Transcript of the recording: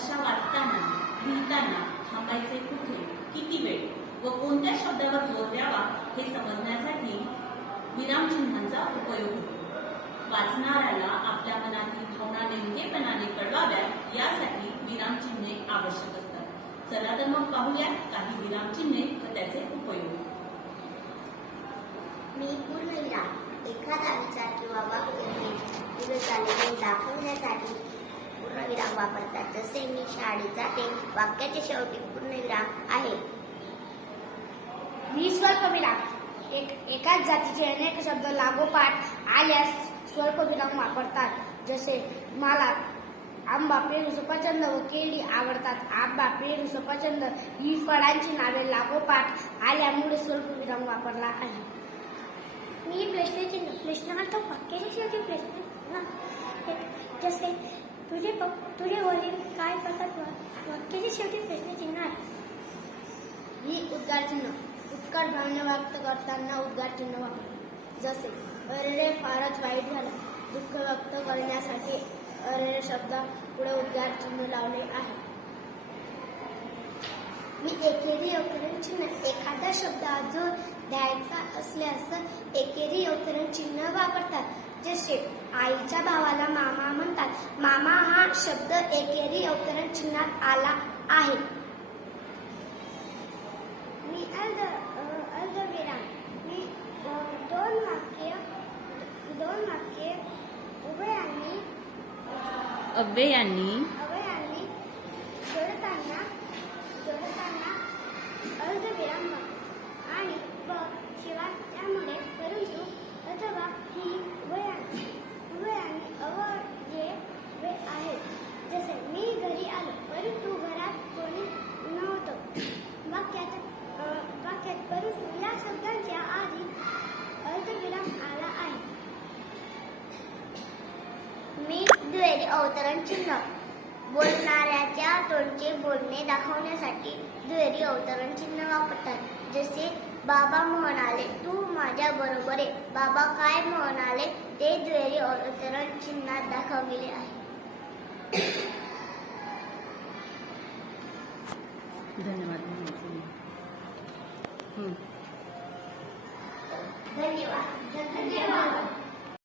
भाषा वाचताना लिहिताना थांबायचे कुठे? किती वेळ? व कोणत्या शब्दावर जोर द्यावा हे समजण्यासाठी विरामचिन्हांचा उपयोग होतो. वाचणाऱ्याला आपल्या मनातील भावना नेमकेपणाने कळवाव्यात यासाठी विरामचिन्हे आवश्यक असतात. चला तर मग पाहूया काही विरामचिन्हे व त्याचे उपयोग. मी पूर्णविराम एखादा विचार किंवा वाक्य हे दाखवण्यासाठी वापरतात. जसे मी शाळेत जाते वाक्याच्या शेवटी पूर्णविराम आहे. मी स्वल्पविराम. एक एकाच जातीचे अनेक शब्द लागोपाठ आल्यास स्वल्पविराम वापरतात. जसे मला आंबा पेरू सफरचंद व केळी आवडतात. आंबा पेरू सफरचंद ही फळांची नावे लागोपाठ आल्यामुळे स्वल्पविराम वापरला आहे. मी प्रश्नचिन्ह प्रश्नार्थ वाक्याच्या शेवटी प्रश्न जसे तुझे तुझे वडील काय करतात वाक्याच्या शेवटी प्रश्नचिन्ह आहे मी उद्गार चिन्ह उत्कट भावना व्यक्त करताना उद्गार चिन्ह वापर जसे अरे फारच वाईट झालं दुःख व्यक्त करण्यासाठी अरे शब्द पुढे उद्गार चिन्ह लावले आहे. मी एकेरी अवतरण चिन्ह एखादा शब्द जो द्यायचा असल्यास एकेरी अवतरण चिन्ह वापर जसे आईच्या भावाला मामा म्हणतात मामा हा शब्द एकेरी अवतरण चिन्हात आला आहे. मी अर्ध अर्धविराम मी दोन वाक्य दोन वाक्य उभयांनी अव्ययांनी. अवयांनी परंतु या शब्दांच्या आधी अर्थविराम आला आहे. मी दुहेरी अवतरण चिन्ह. बोलणाऱ्याच्या तोंडचे बोलणे दाखवण्यासाठी दुहेरी अवतरण चिन्ह वापरतात. जसे बाबा म्हणाले तू माझ्या बरोबर आहे बाबा काय म्हणाले ते दुहेरी अवतरण चिन्हात दाखवलेले आहे. धन्यवाद हं. धन्यवाद धन्यवाद